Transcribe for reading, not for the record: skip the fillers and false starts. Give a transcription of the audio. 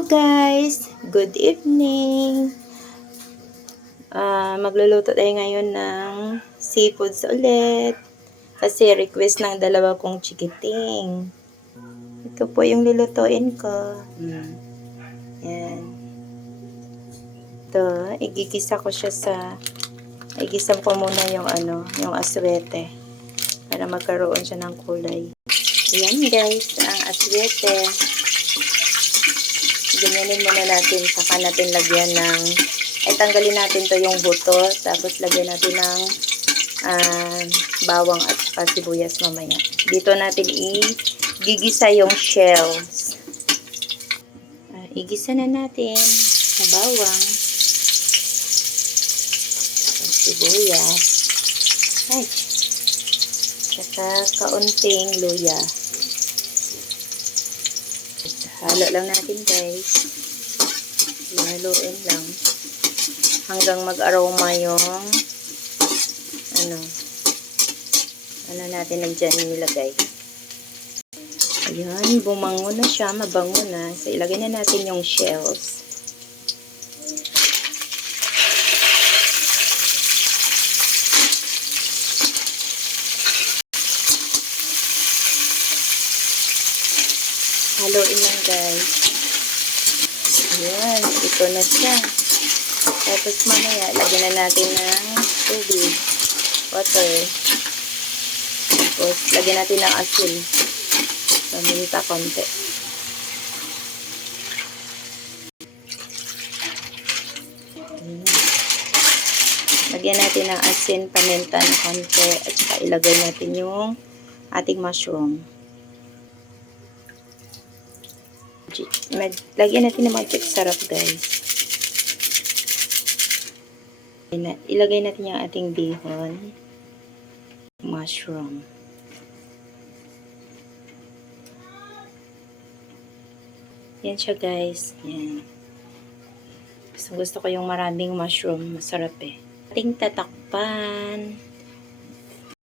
Hello guys! Good evening! Magluluto tayo ngayon ng seafoods ulit. Kasi request ng dalawa kong chikiting. Ito po yung lulutuin ko. Yan. Ito, igigisa ko siya igisa ko muna yung aswete. Para magkaroon siya ng kulay. Ayan guys, ang aswete. Ganyanin muna natin, saka natin lagyan ng, tanggalin natin to yung buto, tapos lagyan natin ng bawang at saka sibuyas mamaya. Dito natin igigisa yung shells. Igisa na natin sa bawang, at sibuyas, saka kaunting luya. Halo lang natin guys. Haluin lang hanggang mag-aroma yung ano natin nandiyan nilagay. Ayan, bumango na siya, mabango na. So ilagay na natin yung shells. Haluin lang guys. Ayan, ito na siya. Tapos mamaya, lagyan na natin ng tubig, water. Tapos, lagyan natin ng asin. Paminta konti. Lagyan natin ng asin, paminta na konti. At saka ilagay natin yung ating mushroom. Lagyan natin ng magic sarap guys. Ilagay natin yung ating bihon, mushroom. Yan siya guys. Yan. Gusto ko yung maraming mushroom. Masarap eh. Ating tatakpan.